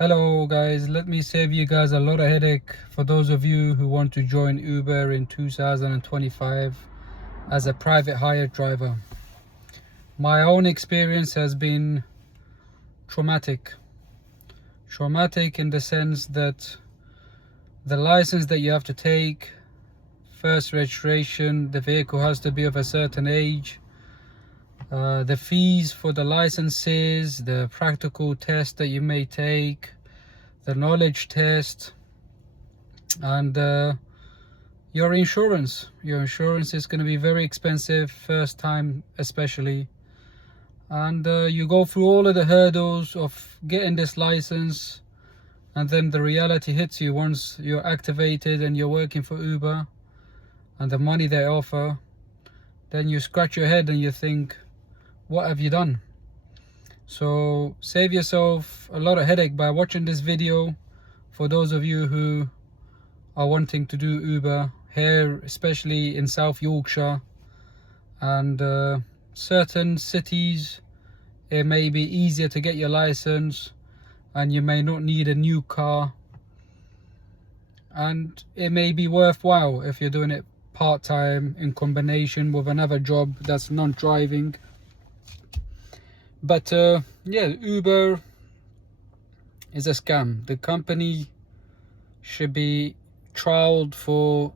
Hello guys, let me save you guys a lot of headache for those of you who want to join Uber in 2025 as a private hire driver. My own experience has been traumatic. Traumatic in the sense that the license that you have to take, first registration, the vehicle has to be of a certain age, the fees for the licenses, the practical test that you may take, the knowledge test, and your insurance is going to be very expensive first time especially, and you go through all of the hurdles of getting this license, and then the reality hits you once you're activated and you're working for Uber and the money they offer. Then you scratch your head and you think, what have you done? So save yourself a lot of headache by watching this video for those of you who are wanting to do Uber here, especially in South Yorkshire and certain cities. It may be easier to get your license and you may not need a new car, and it may be worthwhile if you're doing it part-time in combination with another job that's non-driving. But yeah, Uber is a scam. The company should be trialed for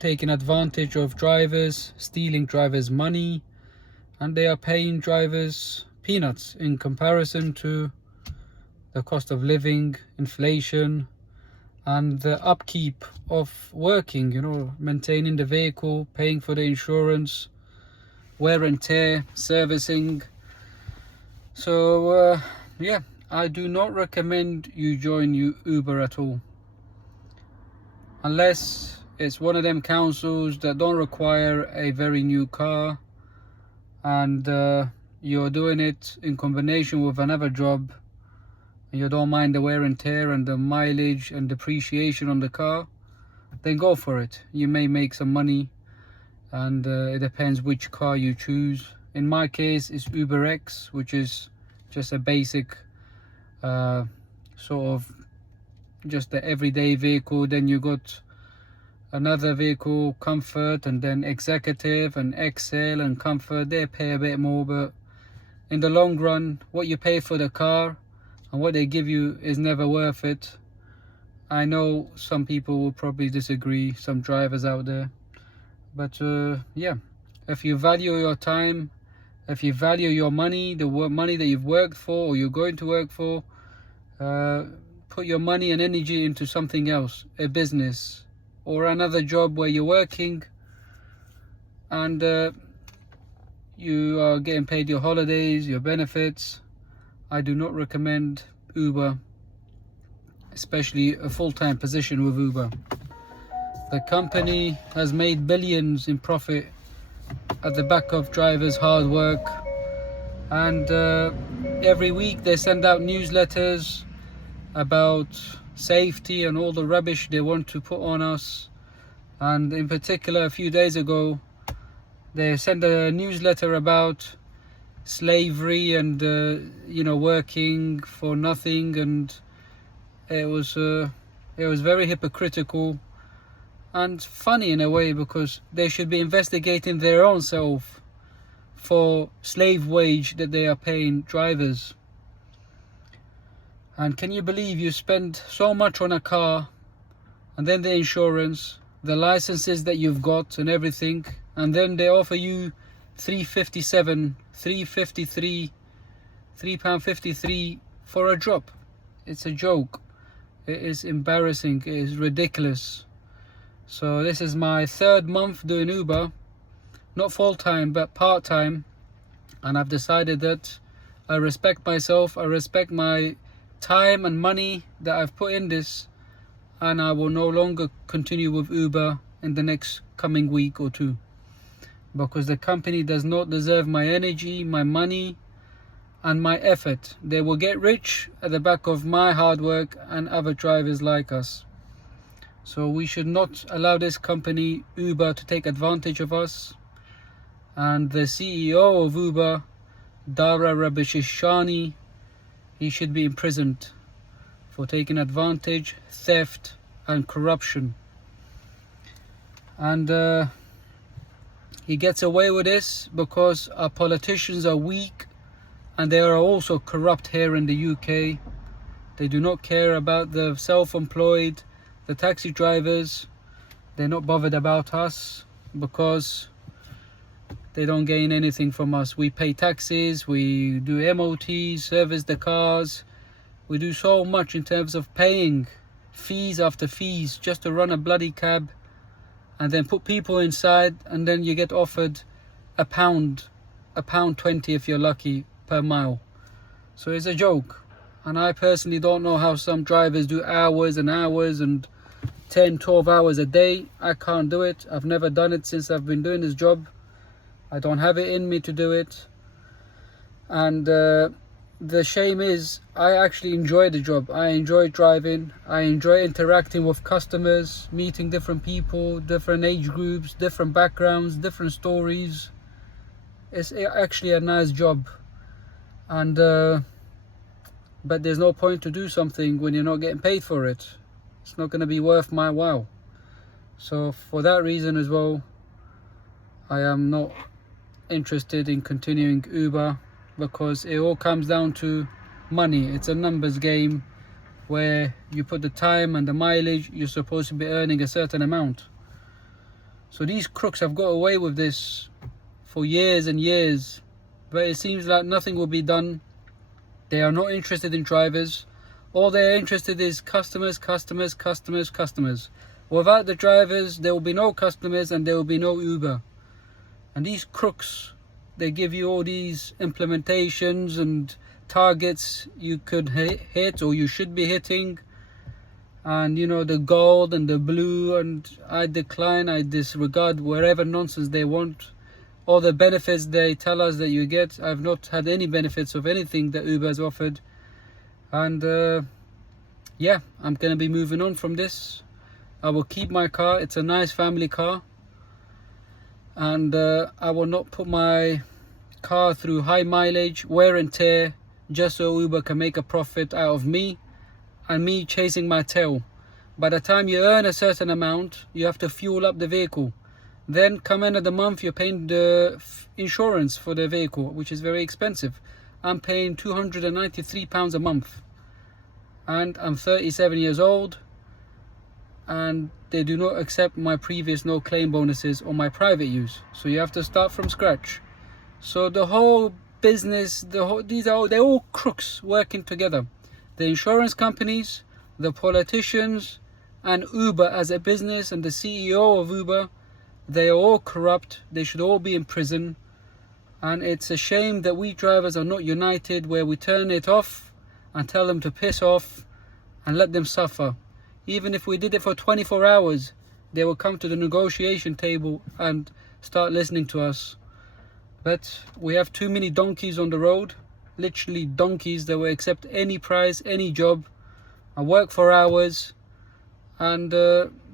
taking advantage of drivers, stealing drivers' money, and they are paying drivers peanuts in comparison to the cost of living, inflation, and the upkeep of working, maintaining the vehicle, paying for the insurance, wear and tear, servicing. So yeah, I do not recommend you join Uber at all, unless it's one of them councils that don't require a very new car and you're doing it in combination with another job and you don't mind the wear and tear and the mileage and depreciation on the car. Then go for it. You may make some money, and it depends which car you choose. In my case, it's UberX, which is just a basic sort of just the everyday vehicle. Then you got another vehicle, Comfort, and then Executive and XL and Comfort. They pay a bit more, but in the long run, what you pay for the car and what they give you is never worth it. I know some people will probably disagree, some drivers out there, but yeah, if you value your time, if you value your money, the money that you've worked for or you're going to work for, put your money and energy into something else, a business or another job where you're working and you are getting paid your holidays, your benefits. I do not recommend Uber, especially a full-time position with Uber. The company has made billions in profit at the back of drivers' hard work, and every week they send out newsletters about safety and all the rubbish they want to put on us. And in particular, a few days ago, they sent a newsletter about slavery and working for nothing, and it was very hypocritical and funny in a way, because they should be investigating their own self for slave wage that they are paying drivers. And can you believe you spend so much on a car, and then the insurance, the licenses that you've got and everything, and then they offer you £3.53 for a drop? It's a joke. It is embarrassing. It is ridiculous. So this is my third month doing Uber, not full-time but part-time, and I've decided that I respect myself, I respect my time and money that I've put in this, and I will no longer continue with Uber in the next coming week or two, because the company does not deserve my energy, my money and my effort. They will get rich at the back of my hard work and other drivers like us. So we should not allow this company, Uber, to take advantage of us. And the CEO of Uber, Dara Rabishishani, he should be imprisoned for taking advantage, theft and corruption. And he gets away with this because our politicians are weak and they are also corrupt here in the UK. They do not care about the self-employed, the taxi drivers. They're not bothered about us because they don't gain anything from us. We pay taxes, we do MOTs, service the cars. We do so much in terms of paying fees after fees just to run a bloody cab, and then put people inside, and then you get offered £1.20 if you're lucky per mile. So it's a joke. And I personally don't know how some drivers do hours and hours and 10-12 hours a day. I can't do it. I've never done it since I've been doing this job. I don't have it in me to do it. And the shame is, I actually enjoy the job. I enjoy driving. I enjoy interacting with customers, meeting different people, different age groups, different backgrounds, different stories. It's actually a nice job. And but there's no point to do something when you're not getting paid for it. It's not going to be worth my while. So for that reason as well, I am not interested in continuing Uber, because it all comes down to money. It's a numbers game where you put the time and the mileage, you're supposed to be earning a certain amount. So these crooks have got away with this for years and years, but it seems like nothing will be done. They are not interested in drivers. All they're interested is customers, customers, customers, customers. Without the drivers, there will be no customers and there will be no Uber. And these crooks, they give you all these implementations and targets you could hit or you should be hitting. And you know, the gold and the blue, and I decline, I disregard wherever nonsense they want. All the benefits they tell us that you get, I've not had any benefits of anything that Uber has offered. And yeah, I'm gonna be moving on from this. I will keep my car. It's a nice family car. And I will not put my car through high mileage, wear and tear, just so Uber can make a profit out of me and me chasing my tail. By the time you earn a certain amount, you have to fuel up the vehicle. Then come end of the month, you're paying the insurance for the vehicle, which is very expensive. I'm paying £293 a month. And I'm 37 years old. And they do not accept my previous no claim bonuses or my private use. So you have to start from scratch. So the whole business, they're all crooks working together. The insurance companies, the politicians, and Uber as a business, and the CEO of Uber, they are all corrupt. They should all be in prison. And it's a shame that we drivers are not united, where we turn it off and tell them to piss off and let them suffer. Even if we did it for 24 hours, they will come to the negotiation table and start listening to us. But we have too many donkeys on the road, literally donkeys that will accept any price, any job, and work for hours. And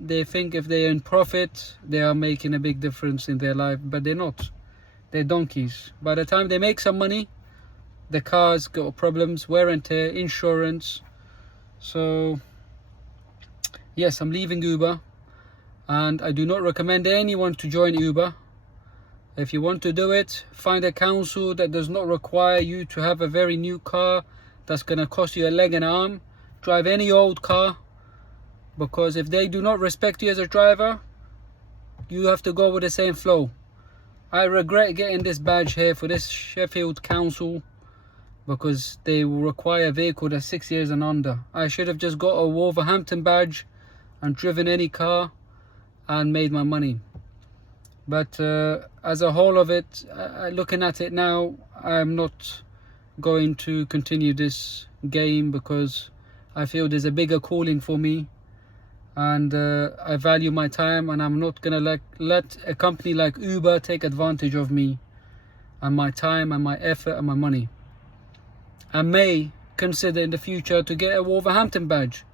they think if they're in profit, they are making a big difference in their life, but they're not. They're donkeys. By the time they make some money, the cars got problems, wear and tear, insurance. So yes, I'm leaving Uber, and I do not recommend anyone to join Uber. If you want to do it, find a council that does not require you to have a very new car that's going to cost you a leg and an arm. Drive any old car, because if they do not respect you as a driver, you have to go with the same flow. I regret getting this badge here for this Sheffield Council, because they will require a vehicle that's 6 years and under. I should have just got a Wolverhampton badge and driven any car and made my money. But as a whole of it, looking at it now, I'm not going to continue this game, because I feel there's a bigger calling for me, and I value my time, and I'm not gonna let a company like Uber take advantage of me and my time and my effort and my money. I may consider in the future to get a Wolverhampton badge,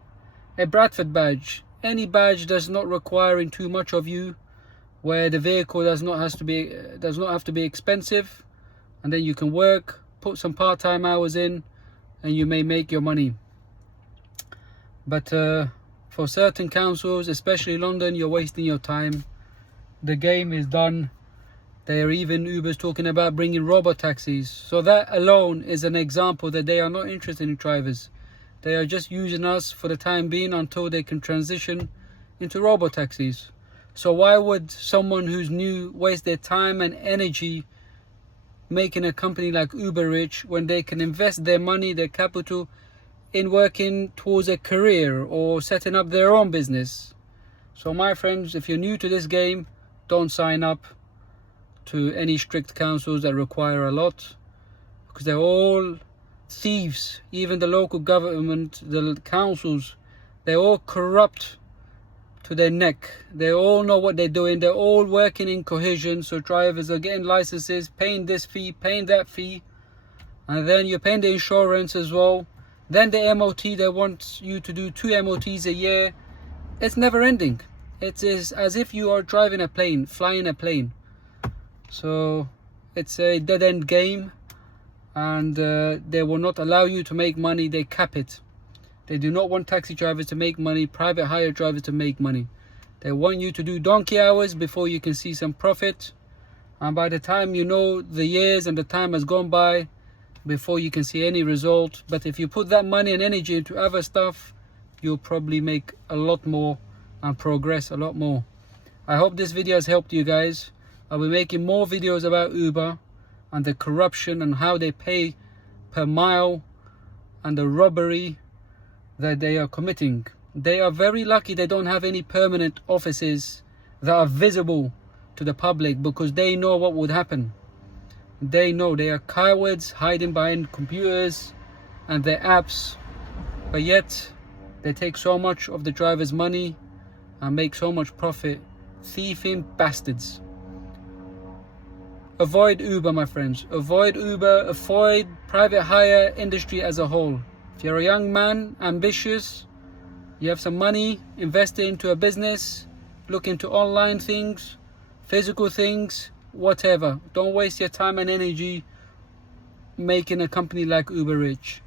a Bradford badge, any badge that's not requiring too much of you, where the vehicle does not have to be expensive, and then you can work, put some part-time hours in, and you may make your money. But for certain councils, especially London, you're wasting your time. The game is done. There are even Ubers talking about bringing robot taxis. So that alone is an example that they are not interested in drivers. They are just using us for the time being until they can transition into robot taxis. So why would someone who's new waste their time and energy making a company like Uber rich when they can invest their money, their capital, in working towards a career or setting up their own business? So my friends, if you're new to this game, don't sign up to any strict councils that require a lot, because they're all thieves. Even the local government, the councils, they're all corrupt to their neck. They all know what they're doing. They're all working in cohesion. So drivers are getting licenses, paying this fee, paying that fee, and then you're paying the insurance as well. Then the MOT, they want you to do 2 MOTs a year. It's never ending. It is as if you are driving a plane, flying a plane. So it's a dead-end game, and they will not allow you to make money. They cap it. They do not want taxi drivers to make money, private hire drivers to make money. They want you to do donkey hours before you can see some profit, and by the time you know, the years and the time has gone by before you can see any result. But if you put that money and energy into other stuff, you'll probably make a lot more and progress a lot more. I hope this video has helped you guys. I'll be making more videos about Uber and the corruption and how they pay per mile and the robbery that they are committing. They are very lucky they don't have any permanent offices that are visible to the public, because they know what would happen. They know. They are cowards hiding behind computers and their apps, but yet they take so much of the driver's money and make so much profit. Thieving bastards. Avoid Uber, my friends. Avoid Uber. Avoid private hire industry as a whole. If you're a young man, ambitious, you have some money, invest it into a business, look into online things, physical things, whatever. Don't waste your time and energy making a company like Uber rich.